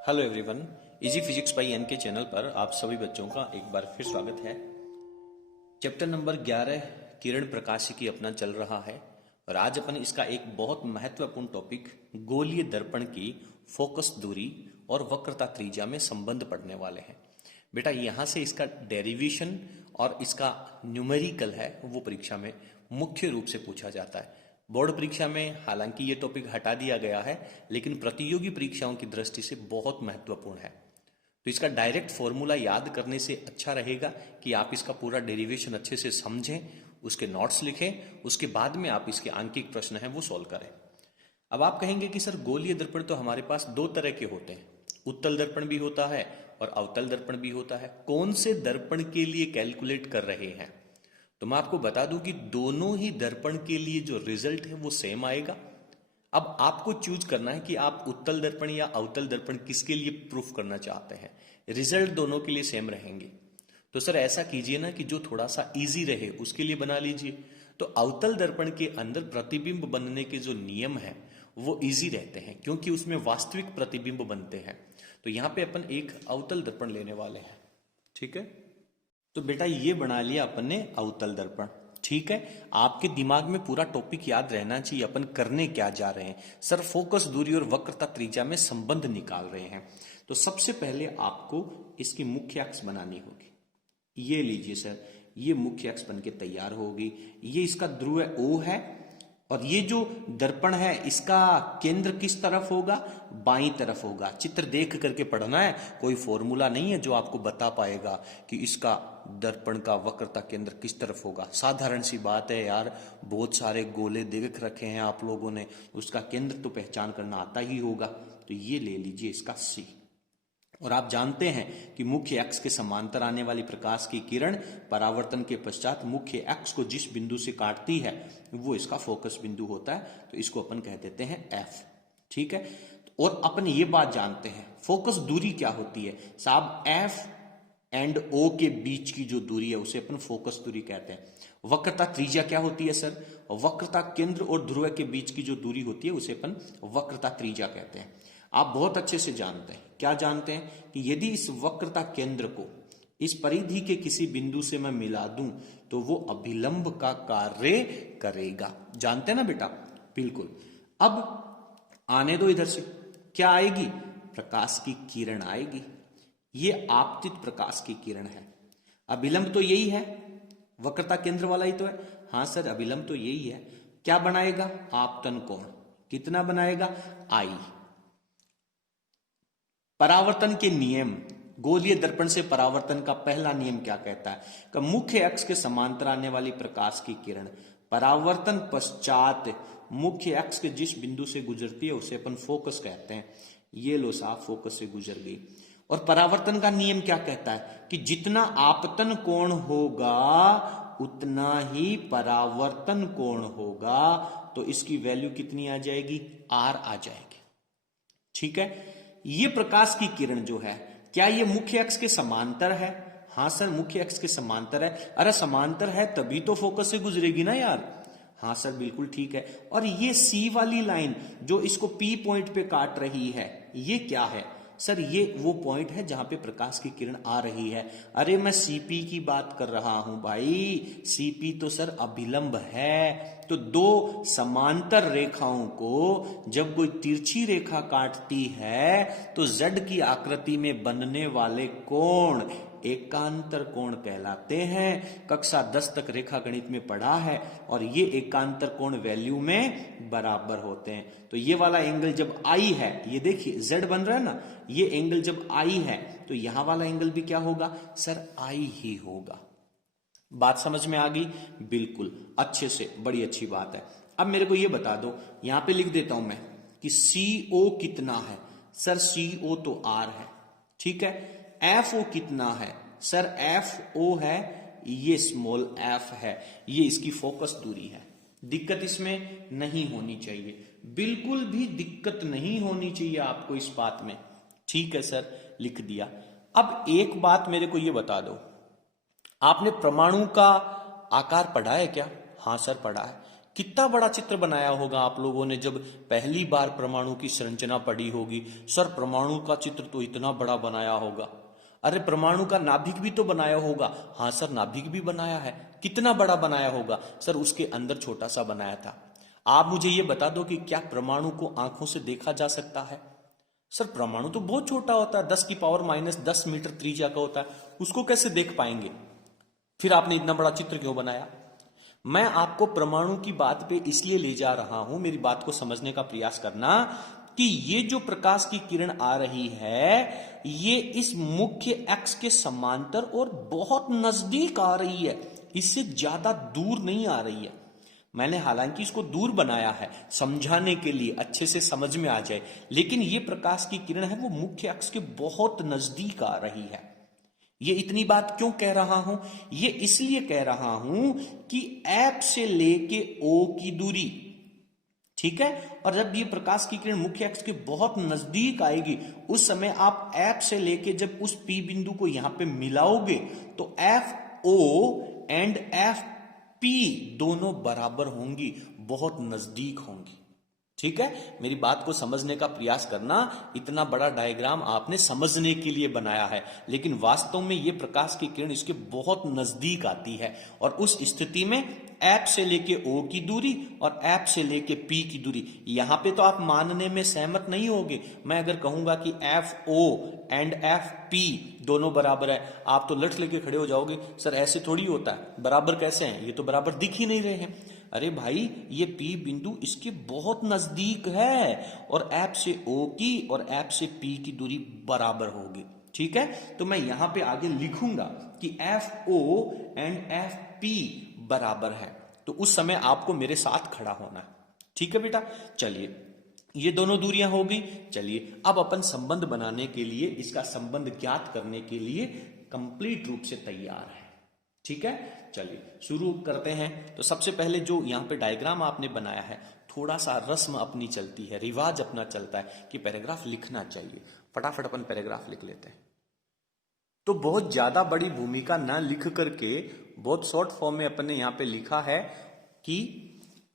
Hello everyone, easy physics by N K channel पर आप सभी बच्चों का एक बार फिर स्वागत है। चैप्टर नंबर 11 किरण प्रकाशिकी अपना चल रहा है और आज अपन इसका एक बहुत महत्वपूर्ण टॉपिक गोलीय दर्पण की फोकस दूरी और वक्रता त्रिज्या में संबंध पढ़ने वाले हैं। बेटा यहाँ से इसका डेरिवेशन और इसका न्यूमेरिकल है वो परीक्षा में मुख्य रूप से पूछा जाता है। बोर्ड परीक्षा में हालांकि ये टॉपिक हटा दिया गया है, लेकिन प्रतियोगी परीक्षाओं की दृष्टि से बहुत महत्वपूर्ण है। तो इसका डायरेक्ट फॉर्मूला याद करने से अच्छा रहेगा कि आप इसका पूरा डेरिवेशन अच्छे से समझें, उसके नोट्स लिखें, उसके बाद में आप इसके आंकिक प्रश्न हैं वो सॉल्व करें। अब आप कहेंगे कि सर गोलीय दर्पण तो हमारे पास दो तरह के होते हैं, उत्तल दर्पण भी होता है और अवतल दर्पण भी होता है। कौन से दर्पण के लिए कैलकुलेट कर रहे हैं? तो मैं आपको बता दूं कि दोनों ही दर्पण के लिए जो रिजल्ट है वो सेम आएगा। अब आपको चूज करना है कि आप उत्तल दर्पण या अवतल दर्पण किसके लिए प्रूफ करना चाहते हैं। रिजल्ट दोनों के लिए सेम रहेंगे। तो सर ऐसा कीजिए ना कि जो थोड़ा सा इजी रहे उसके लिए बना लीजिए। तो अवतल दर्पण के अंदर प्रतिबिंब बनने के जो नियम है वो इजी रहते हैं, क्योंकि उसमें वास्तविक प्रतिबिंब बनते हैं। तो यहां पे अपन एक अवतल दर्पण लेने वाले हैं, ठीक है। तो बेटा ये बना लिया अपन ने अवतल दर्पण, ठीक है। आपके दिमाग में पूरा टॉपिक याद रहना चाहिए अपन करने क्या जा रहे हैं। सर फोकस दूरी और वक्रता त्रिज्या में संबंध निकाल रहे हैं। तो सबसे पहले आपको इसकी मुख्य अक्ष बनानी होगी। ये लीजिए सर, ये मुख्य अक्ष बन के तैयार होगी। ये इसका ध्रुव O है और ये जो दर्पण है इसका केंद्र किस तरफ होगा? बाईं तरफ होगा। चित्र देख करके पढ़ना है, कोई फॉर्मूला नहीं है जो आपको बता पाएगा कि इसका दर्पण का वक्रता केंद्र किस तरफ होगा। साधारण सी बात है यार, बहुत सारे गोले देख रखे हैं आप लोगों ने, उसका केंद्र तो पहचान करना आता ही होगा। तो ये ले लीजिए इसका C। और आप जानते हैं कि मुख्य अक्ष के समांतर आने वाली प्रकाश की किरण परावर्तन के पश्चात मुख्य अक्ष को जिस बिंदु से काटती है वो इसका फोकस बिंदु होता है। तो इसको अपन कह देते हैं F, ठीक है। और अपन ये बात जानते हैं फोकस दूरी क्या होती है साहब? F एंड O के बीच की जो दूरी है उसे अपन फोकस दूरी कहते हैं। वक्रता त्रिज्या क्या होती है सर? वक्रता केंद्र और ध्रुव के बीच की जो दूरी होती है उसे अपन वक्रता त्रिज्या कहते हैं। आप बहुत अच्छे से जानते हैं, क्या जानते हैं कि यदि इस वक्रता केंद्र को इस परिधि के किसी बिंदु से मैं मिला दूं तो वो अभिलंब का कार्य करेगा। जानते हैं ना बेटा? बिल्कुल। अब आने दो इधर से, क्या आएगी? प्रकाश की किरण आएगी। ये आपतित प्रकाश की किरण है। अभिलंब तो यही है, वक्रता केंद्र वाला ही तो है। हाँ सर, अभिलंब तो यही है। क्या बनाएगा? आपतन कोण। कितना बनाएगा? I। परावर्तन के नियम, गोलीय दर्पण से परावर्तन का पहला नियम क्या कहता है कि मुख्य अक्ष के समांतर आने वाली प्रकाश की किरण परावर्तन पश्चात मुख्य अक्ष के जिस बिंदु से गुजरती है उसे अपन फोकस कहते हैं। ये लो साहब, फोकस से गुजर गई। और परावर्तन का नियम क्या कहता है कि जितना आपतन कोण होगा उतना ही परावर्तन कोण होगा। तो इसकी वैल्यू कितनी आ जाएगी? R आ जाएगी, ठीक है। ये प्रकाश की किरण जो है, क्या ये मुख्य अक्ष के समांतर है? हाँ सर, मुख्य अक्ष के समांतर है। अरे समांतर है तभी तो फोकस से गुजरेगी ना यार। हाँ सर, बिल्कुल ठीक है। और ये C वाली लाइन जो इसको P पॉइंट पे काट रही है, ये क्या है सर? ये वो पॉइंट है जहां पे प्रकाश की किरण आ रही है। अरे मैं CP की बात कर रहा हूं भाई। CP तो सर अभिलंब है। तो दो समांतर रेखाओं को जब कोई तिरछी रेखा काटती है तो Z की आकृति में बनने वाले कोण एकांतर कोण कहलाते हैं। कक्षा 10 तक रेखा गणित में पढ़ा है और ये एकांतर कोण वैल्यू में बराबर होते हैं। तो ये वाला एंगल जब I है, ये देखिए Z बन रहा है ना, ये एंगल जब I है तो यहां वाला एंगल भी क्या होगा सर? I ही होगा। बात समझ में आ गई? बिल्कुल, अच्छे से, बड़ी अच्छी बात है। अब मेरे को ये बता दो, यहां पे लिख देता हूं मैं कि CO कितना है सर? CO तो R है, ठीक है। FO कितना है सर? FO है, ये स्मॉल f है, ये इसकी फोकस दूरी है। दिक्कत इसमें नहीं होनी चाहिए, बिल्कुल भी दिक्कत नहीं होनी चाहिए आपको इस बात में, ठीक है सर, लिख दिया। अब एक बात मेरे को ये बता दो, आपने परमाणु का आकार पढ़ा है क्या? हाँ सर, पढ़ा है। कितना बड़ा चित्र बनाया होगा आप लोगों ने जब पहली बार परमाणु की संरचना पढ़ी होगी। सर परमाणु का चित्र तो इतना बड़ा बनाया होगा। अरे परमाणु का नाभिक भी तो बनाया होगा। हाँ सर नाभिक भी बनाया है। कितना बड़ा बनाया होगा सर? उसके अंदर छोटा सा बनाया था। आप मुझे ये बता दो कि क्या परमाणु को आंखों से देखा जा सकता है? सर परमाणु तो बहुत छोटा होता है, 10 की पावर -10 मीटर त्रिज्या का होता है, उसको कैसे देख पाएंगे? फिर आपने इतना बड़ा चित्र क्यों बनाया? मैं आपको परमाणु की बात पे इसलिए ले जा रहा हूं, मेरी बात को समझने का प्रयास करना, कि ये जो प्रकाश की किरण आ रही है ये इस मुख्य अक्ष के समांतर और बहुत नजदीक आ रही है, इससे ज्यादा दूर नहीं आ रही है। मैंने हालांकि इसको दूर बनाया है समझाने के लिए, अच्छे से समझ में आ जाए, लेकिन ये प्रकाश की किरण है वो मुख्य अक्ष के बहुत नजदीक आ रही है। ये इतनी बात क्यों कह रहा हूं? ये इसलिए कह रहा हूं कि एफ से लेके ओ की दूरी, ठीक है, और जब ये प्रकाश की किरण मुख्य अक्ष के बहुत नजदीक आएगी उस समय आप एफ से लेके जब उस पी बिंदु को यहां पे मिलाओगे तो F O and F P दोनों बराबर होंगी, बहुत नजदीक होंगी। ठीक है, मेरी बात को समझने का प्रयास करना। इतना बड़ा डायग्राम आपने समझने के लिए बनाया है, लेकिन वास्तव में ये प्रकाश की किरण इसके बहुत नजदीक आती है और उस स्थिति में एफ से लेके ओ की दूरी और एफ से लेके पी की दूरी, यहां पे तो आप मानने में सहमत नहीं होगे। मैं अगर कहूंगा कि F O and F P दोनों बराबर है, आप तो लठ लेके खड़े हो जाओगे, सर ऐसे थोड़ी होता है, बराबर कैसे हैं, ये तो बराबर दिख ही नहीं रहे हैं। अरे भाई ये P बिंदु इसके बहुत नजदीक है और एफ से O की और एफ से P की दूरी बराबर होगी। ठीक है, तो मैं यहां पे आगे लिखूंगा कि FO एंड FP बराबर है, तो उस समय आपको मेरे साथ खड़ा होना है। ठीक है बेटा, चलिए ये दोनों दूरियां हो गई। चलिए अब अपन संबंध बनाने के लिए, इसका संबंध ज्ञात करने के लिए कंप्लीट रूप से तैयार है। ठीक है, चलिए शुरू करते हैं। तो सबसे पहले जो यहां पे डायग्राम आपने बनाया है, थोड़ा सा रस्म अपनी चलती है, रिवाज अपना चलता है कि पैराग्राफ लिखना चाहिए। फटाफट अपन पैराग्राफ लिख लेते हैं। तो बहुत ज्यादा बड़ी भूमिका ना लिख करके बहुत शॉर्ट फॉर्म में अपन ने यहां पे लिखा है कि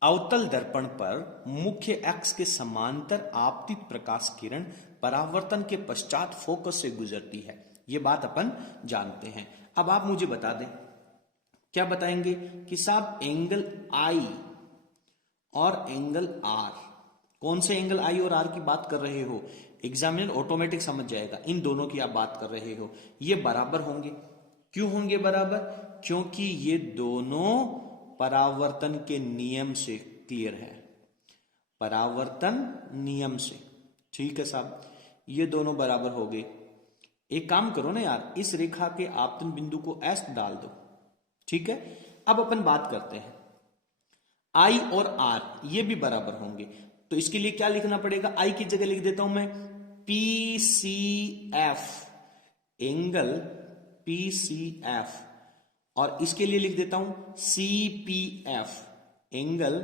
अवतल दर्पण पर मुख्य अक्ष के समांतर आपतित प्रकाश किरण परावर्तन के पश्चात फोकस से गुजरती है। यह बात अपन जानते हैं। अब आप मुझे बता दें, क्या बताएंगे कि साहब एंगल I और एंगल R, कौन से एंगल I और R की बात कर रहे हो? एग्जामिनर ऑटोमेटिक समझ जाएगा, इन दोनों की आप बात कर रहे हो, ये बराबर होंगे। क्यों होंगे बराबर? क्योंकि ये दोनों परावर्तन के नियम से क्लियर है, परावर्तन नियम से। ठीक है साहब, ये दोनों बराबर हो गए। एक काम करो ना यार, इस रेखा के आपतन बिंदु को S डाल दो। ठीक है, अब अपन बात करते हैं I और R ये भी बराबर होंगे, तो इसके लिए क्या लिखना पड़ेगा? I की जगह लिख देता हूं मैं PCF, एंगल PCF, और इसके लिए लिख देता हूं CPF, एंगल,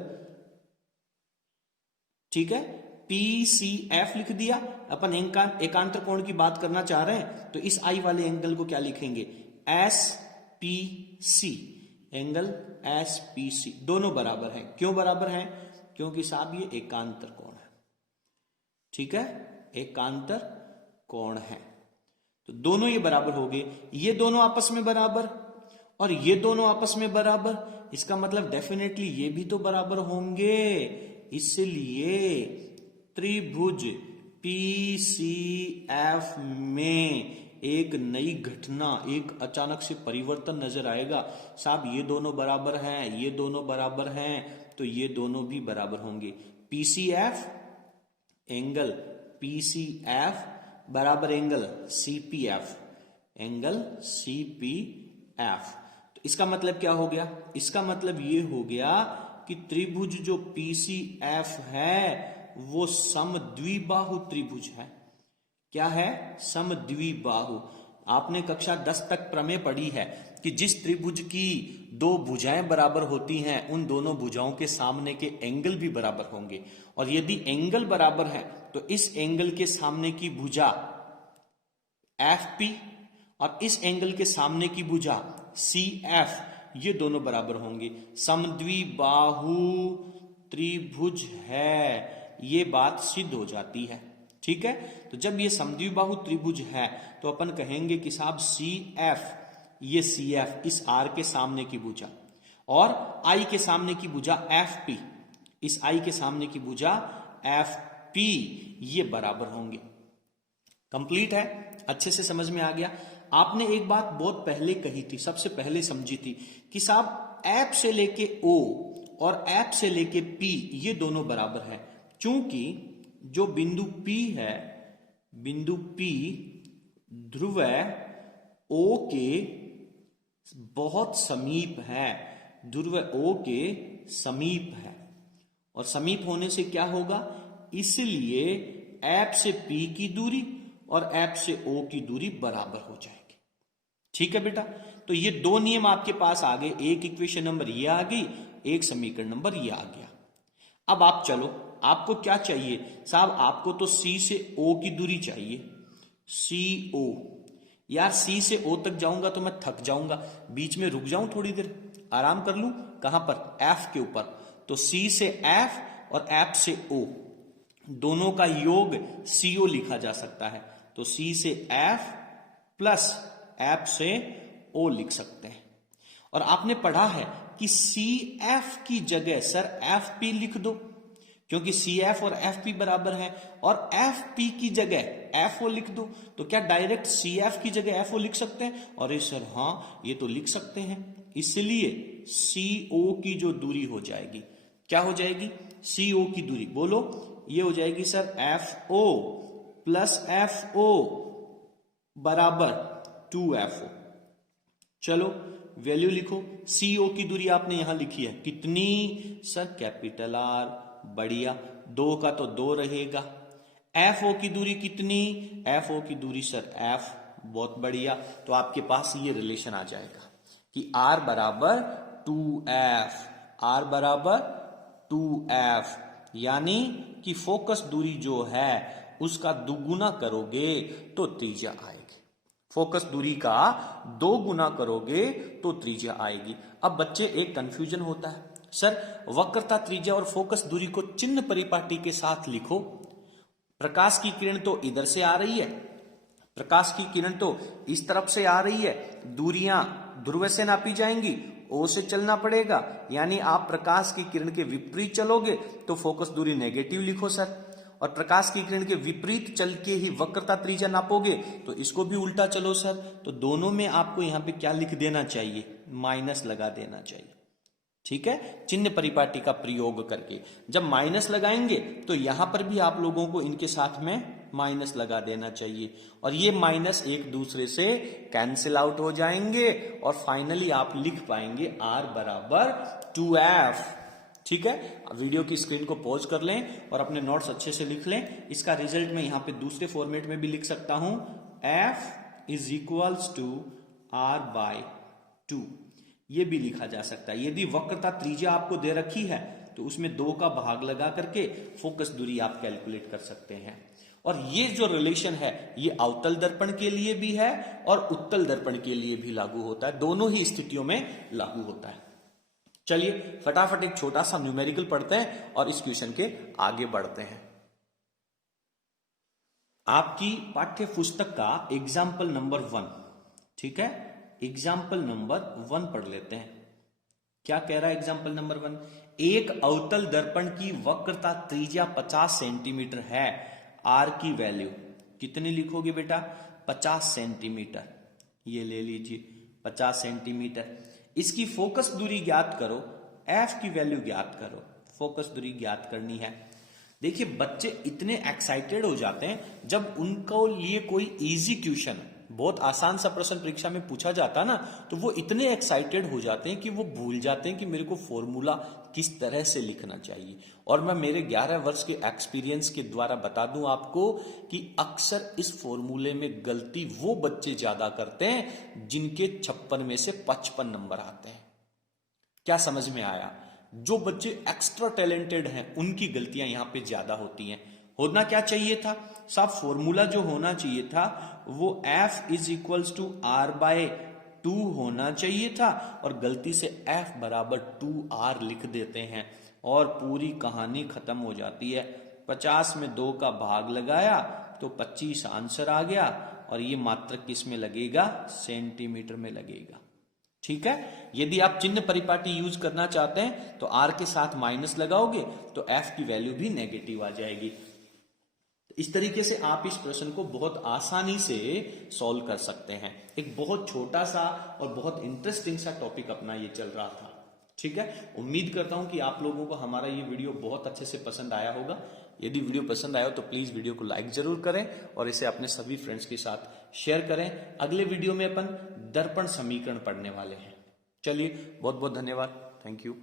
ठीक है, PCF लिख दिया। अपन एकांतर कोण की बात करना चाह रहे हैं तो इस I वाले एंगल को क्या लिखेंगे? SPC, एंगल SPC, दोनों बराबर हैं। क्यों बराबर हैं? क्योंकि साहब ये एकांतर कोण है। ठीक है, एकांतर कोण है, तो दोनों ये बराबर हो गए। ये दोनों आपस में बराबर और ये दोनों आपस में बराबर, इसका मतलब डेफिनेटली ये भी तो बराबर होंगे। इसलिए त्रिभुज PCF में एक नई घटना, एक अचानक से परिवर्तन नजर आएगा। साहब ये दोनों बराबर हैं, ये दोनों बराबर हैं, तो ये दोनों भी बराबर होंगे। PCF, एंगल PCF बराबर एंगल CPF, एंगल CPF। तो इसका मतलब क्या हो गया? इसका मतलब ये हो गया कि त्रिभुज जो PCF है वो समद्विबाहु त्रिभुज है। क्या है? समद्विबाहु। आपने कक्षा 10 तक प्रमेय पढ़ी है कि जिस त्रिभुज की दो भुजाएं बराबर होती हैं उन दोनों भुजाओं के सामने के एंगल भी बराबर होंगे, और यदि एंगल बराबर है तो इस एंगल के सामने की भुजा FP और इस एंगल के सामने की भुजा CF ये दोनों बराबर होंगे। समद्विबाहु त्रिभुज है, ये बात सिद्ध हो जाती है। ठीक है, तो जब ये समद्विबाहु त्रिभुज है तो अपन कहेंगे कि साहब सी एफ, ये सी एफ इस आर के सामने की भुजा और आई के सामने की भुजा एफ पी, इस आई के सामने की भुजा एफ पी, ये बराबर होंगे। कंप्लीट है, अच्छे से समझ में आ गया। आपने एक बात बहुत पहले कही थी, सबसे पहले समझी थी कि साहब एफ से लेके ओ और एफ से लेके पी ये दोनों बराबर है, क्योंकि जो बिंदु P है, बिंदु P ध्रुव O के बहुत समीप है, ध्रुव O के समीप है, और समीप होने से क्या होगा, इसलिए F से P की दूरी और F से O की दूरी बराबर हो जाएगी। ठीक है बेटा, तो ये दो नियम आपके पास आ गए, एक इक्वेशन नंबर ये आ गई, एक समीकरण नंबर ये आ गया। अब आप चलो, आपको क्या चाहिए साहब, आपको तो C से O की दूरी चाहिए, CO। यार C से O तक जाऊंगा तो मैं थक जाऊंगा, बीच में रुक जाऊं थोड़ी देर, आराम कर लूं, कहां पर, F के ऊपर। तो C से F और F से O दोनों का योग CO लिखा जा सकता है, तो C से F प्लस F से O लिख सकते हैं। और आपने पढ़ा है कि CF की जगह सर FP लिख दो, क्योंकि CF और FP बराबर है, और FP की जगह FO लिख दो। तो क्या डायरेक्ट CF की जगह FO लिख सकते हैं? अरे सर हाँ, ये तो लिख सकते हैं। इसलिए CO की जो दूरी हो जाएगी, क्या हो जाएगी, CO की दूरी बोलो, ये हो जाएगी सर FO प्लस FO बराबर 2FO। चलो वैल्यू लिखो, CO की दूरी आपने यहां लिखी है, कितनी सर, कैपिटल R, बढ़िया, 2 का तो 2 रहेगा। FO की दूरी कितनी, FO की दूरी सर F, बहुत बढ़िया। तो आपके पास ये रिलेशन आ जाएगा कि R बराबर 2F, R बराबर 2F, यानी कि फोकस दूरी जो है उसका दुगुना करोगे तो त्रिज्या आएगी, फोकस दूरी का 2 गुना करोगे तो त्रिज्या आएगी। अब बच्चे एक कंफ्यूजन होता है, सर वक्रता, त्रिज्या और फोकस दूरी को चिन्ह परिपाटी के साथ लिखो। प्रकाश की किरण तो इधर से आ रही है, प्रकाश की किरण तो इस तरफ से आ रही है, दूरियां ध्रुव से नापी जाएंगी, O से चलना पड़ेगा, यानी आप प्रकाश की किरण के विपरीत चलोगे तो फोकस दूरी नेगेटिव लिखो सर, और प्रकाश की किरण के विपरीत चल के ही वक्रता त्रिज्या नापोगे तो इसको भी उल्टा चलो सर। तो दोनों में आपको यहां पे क्या लिख देना चाहिए, माइनस लगा देना चाहिए। ठीक है, चिन्ह परिपाटी का प्रयोग करके जब माइनस लगाएंगे तो यहां पर भी आप लोगों को इनके साथ में माइनस लगा देना चाहिए, और ये माइनस एक दूसरे से कैंसिल आउट हो जाएंगे, और फाइनली आप लिख पाएंगे R बराबर 2F। ठीक है, वीडियो की स्क्रीन को पॉज कर लें और अपने नोट्स अच्छे से लिख लें। इसका रिजल्ट मैं यहां पे दूसरे फॉर्मेट में भी लिख सकता हूं, F is equals to R by 2, ये भी लिखा जा सकता है। यदि वक्रता त्रिज्या आपको दे रखी है तो उसमें 2 का भाग लगा करके फोकस दूरी आप कैलकुलेट कर सकते हैं। और ये जो रिलेशन है ये अवतल दर्पण के लिए भी है और उत्तल दर्पण के लिए भी लागू होता है, दोनों ही स्थितियों में लागू होता है। चलिए फटाफट एक छोटा सा न्यूमेरिकल पढ़ते हैं और इस क्वेश्चन के आगे बढ़ते हैं। आपकी पाठ्य पुस्तक का एग्जाम्पल नंबर 1, ठीक है, एग्जाम्पल नंबर 1 पढ़ लेते हैं। क्या कह रहा है एग्जाम्पल नंबर 1, एक अवतल दर्पण की वक्रता त्रिज्या 50 सेंटीमीटर है, R की वैल्यू कितनी लिखोगे बेटा, 50 सेंटीमीटर, ये ले लीजिए 50 सेंटीमीटर। इसकी फोकस दूरी ज्ञात करो, F की वैल्यू ज्ञात करो, फोकस दूरी ज्ञात करनी है। देखिए बच्चे इतने एक्साइटेड हो जाते हैं जब उनको लिए कोई इजी क्वेश्चन, बहुत आसान सा प्रश्न परीक्षा में पूछा जाता ना, तो वो इतने एक्साइटेड हो जाते हैं कि वो भूल जाते हैं कि मेरे को फॉर्मूला किस तरह से लिखना चाहिए। और मैं मेरे 11 वर्ष के एक्सपीरियंस के द्वारा बता दूं आपको कि अक्सर इस फॉर्मूले में गलती वो बच्चे ज्यादा करते हैं जिनके 56 में से 55 नंबर आते हैं। क्या समझ में आया? जो बच्चे एक्स्ट्रा टैलेंटेड हैं उनकी गलतियां यहां पे ज्यादा होती हैं। होना क्या चाहिए था साहब, फॉर्मूला जो होना चाहिए था वो F is equals to R by 2 होना चाहिए था और गलती से f बराबर 2r लिख देते हैं और पूरी कहानी खत्म हो जाती है। 50 में 2 का भाग लगाया तो 25 आंसर आ गया और ये मात्रक किस में लगेगा? सेंटीमीटर में लगेगा। ठीक है। यदि आप चिन्ह परिपाटी यूज करना चाहते हैं तो r के साथ माइनस लगाओगे तो f की वैल्यू भी नेगेटिव आ जाएगी। इस तरीके से आप इस प्रश्न को बहुत आसानी से सॉल्व कर सकते हैं। एक बहुत छोटा सा और बहुत इंटरेस्टिंग सा टॉपिक अपना ये चल रहा था। ठीक है। उम्मीद करता हूं कि आप लोगों को हमारा ये वीडियो बहुत अच्छे से पसंद आया होगा। यदि वीडियो पसंद आया हो तो प्लीज वीडियो को लाइक जरूर करें और इसे अपने सभी फ्रेंड्स के साथ शेयर करें। अगले वीडियो में अपन दर्पण समीकरण पढ़ने वाले हैं। चलिए, बहुत बहुत धन्यवाद। Thank you.